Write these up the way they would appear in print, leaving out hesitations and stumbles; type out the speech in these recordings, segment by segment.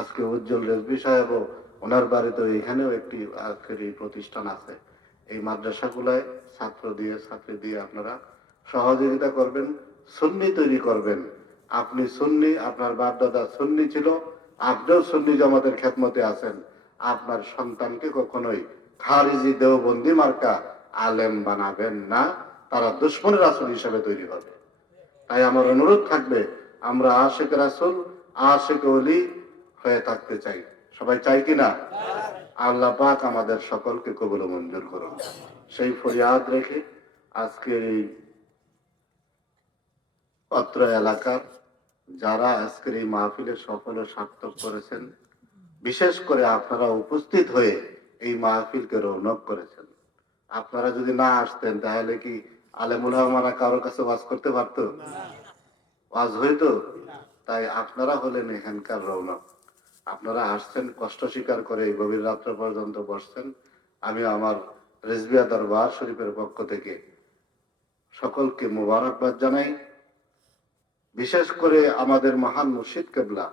আজকে উজ্জ্বল রেজভী সাহেবও ওনার বাড়িতে এখানেও একটি আজকের এই প্রতিষ্ঠান আছে। এই মাদ্রাসাগুলায় ছাত্রী দিয়ে আপনারা সহযোগিতা করবেন, সুন্নি তৈরি করবেন। আপনি সুন্নি, আপনার বাপ দাদা সুন্নি ছিল, আপনিও সুন্নি জামাতের খেদমতে আছেন। আপনার সন্তানকে কখনোই খারিজি দেওবন্দি মার্কা আলেম বানাবেন না, তারা দুশমনের রাসূল হিসেবে তৈরি হবে। তাই আমার অনুরোধ থাকবে, আমরা আশিক রাসূল, আশিক ওলি হয়ে থাকতে চাই। সবাই চাই কিনা? আল্লাহ পাক আমাদের সকলকে কবুল ও মঞ্জুর করুন। সেই ফরিয়াদ রেখে আজকে এই অত্র এলাকার যারা আজকের এই মাহফিলের সফল ও সার্থক করেছেন, বিশেষ করে আপনারা উপস্থিত হয়ে এই মাহফিলকে রৌনক করেছেন। আপনারা যদি না আসতেন তাহলে কি আলেমুল আমারা কারোর কাছে ওয়াজ করতে পারতো? ওয়াজ হইতো? তাই আপনারা হলেন এখানকার রৌনক। আপনারা আসছেন, কষ্ট স্বীকার করে এই গভীর রাত্র পর্যন্ত বসছেন। আমি আমার রেজবিয়া দরবার শরীফের পক্ষ থেকে সকলকে মুবারকবাদ জানাই। বিশেষ করে আমাদের মহান মুর্শিদ কেবলা,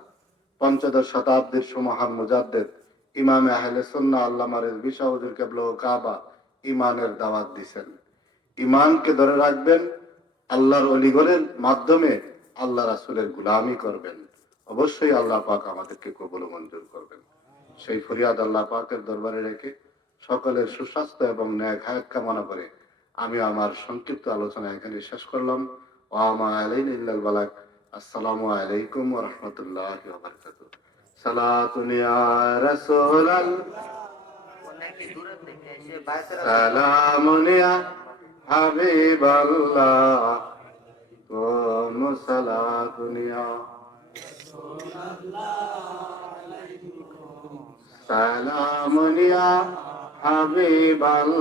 পঞ্চদশ শতাব্দীর সুমহান মুজাদ্দেদ ইমামে আহলে সুন্নাহ আল্লামা রেজভী শাহ হুজুর কেবলা ও কাবা ইমানের দাওয়াত দিছেন। ইমানকে ধরে রাখবেন, আল্লাহর অলিগণের মাধ্যমে আল্লাহ রাসূলের গোলামি করবেন। অবশ্যই আল্লাহ পাক আমাদেরকে কবুল ও মঞ্জুর করবেন। সেই ফরিয়াদ আল্লাহ পাকের দরবারে রেখে সকলের সুস্বাস্থ্য এবং ন্যায় হায়াত কামনা করে আমি আমার সংক্ষিপ্ত আলোচনা এখানে শেষ করলাম। ওয়া মা আলাইনা ইল্লাল বালাগ। আসসালামু আলাইকুম ওয়া রাহমাতুল্লাহি ওয়া বারাকাতুহু। সালাতুন ইয়া রাসূলাল্লাহ, সালামুন ইয়া হাবিবাল্লাহ, কোন সালাতুন ইয়া সালামুন ইয়া হাবিবাল্লাহ।